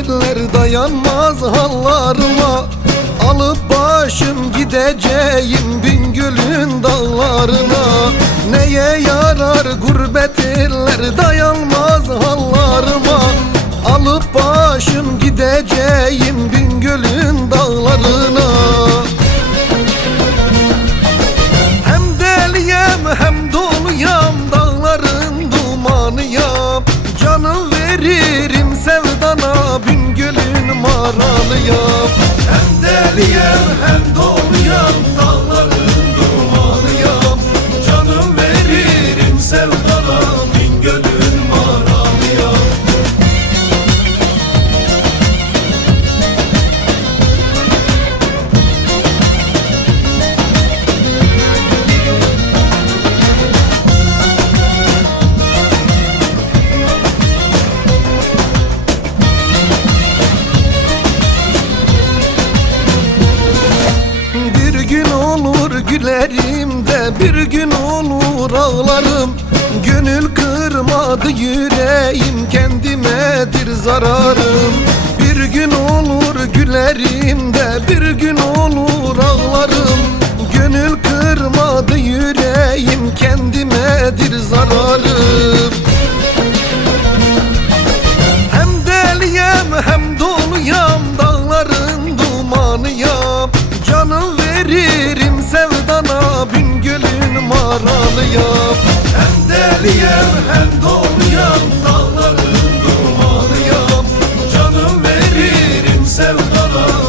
Şairler dayanmaz hallarıma. Alıp başım gideceğim Bingöl'ün dağlarına Neye yarar gurbet eller dayanmaz hallarıma. Maralıyam Hem deliyem hem olur gülerim de bir gün olur ağlarım. Gönül kırmadı yüreğim kendimedir zararım. Bir gün olur gülerim de bir gün olur ağlarım. Gönül kırmadı yüreğim kendimedir zararım Maralıyam Hem deliyem hem doluyam. Dağların dumanıyam. Canım veririm sevdana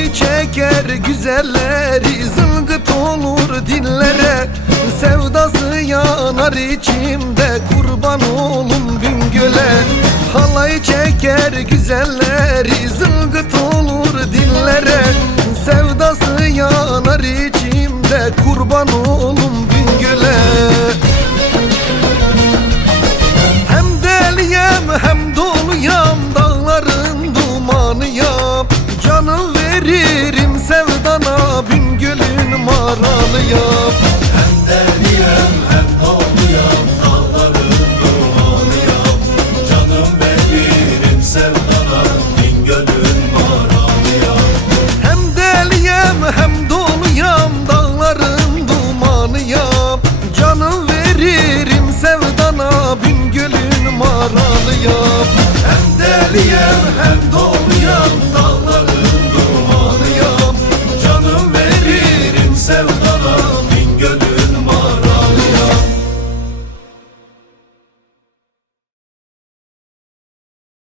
Halay çeker güzelleri Zılgıt olur dillere. Sevdası yanar içimde Kurban olum Bingöl'e Halay çeker güzelleri Zılgıt olur dillere. Sevdası yanar içimde Kurban olum Bingöl'e Maralıyam Hem deliyem hem doluyam Dağların dumanıyam. Canım veririm sevdana Bingöl'ün maralıyam Hem deliyem hem doluyam Dağların dumanıyam. Canım veririm sevdana Bingöl'ün maralıyam Hem deliyem